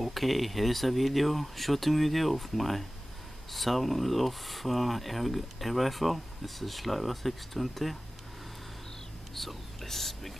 Okay, here's a shooting video of my sound of air rifle. This is Slavia 620. So let's begin.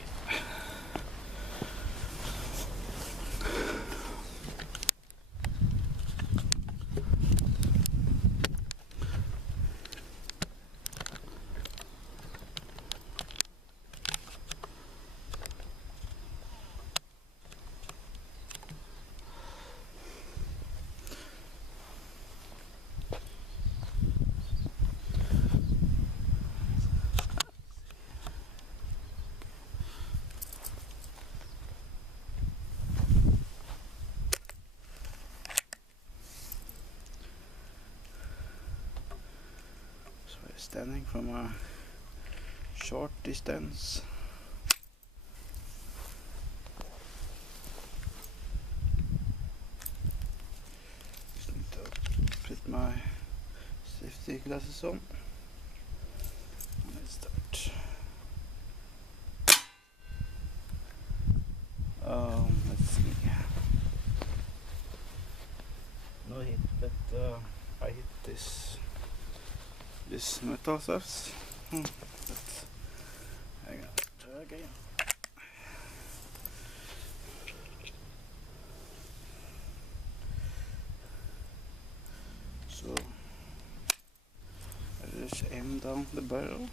Standing from a short distance. Just need to put my safety glasses on. Let's start. Let's see. No hit, but I hit this metal surface. But I gotta try again. So I just aim down the barrel.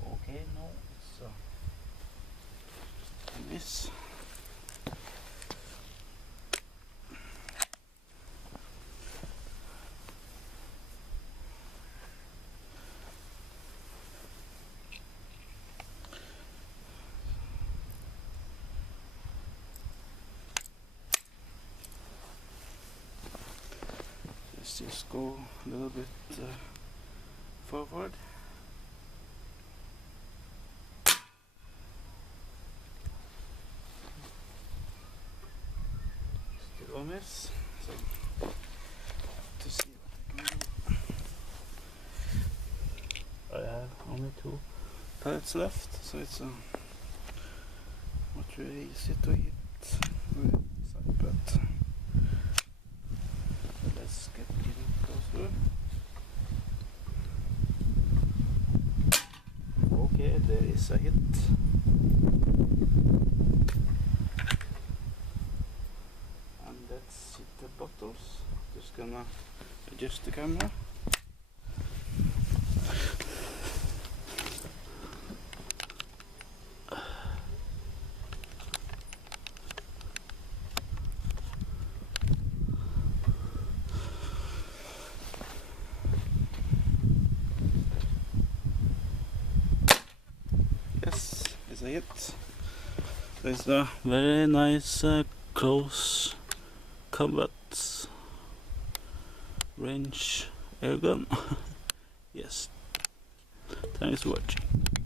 Okay, no, so miss. Let's just go a little bit forward. Still a miss. So to see what I can do. I have only 2 pellets left, so it's not really easy to hit with this, but let's get even closer. Okay, there is a hit. And let's hit the bottles. Just gonna adjust the camera. Yes, it's a hit. It's a very nice close combat range airgun. Yes, thanks for watching.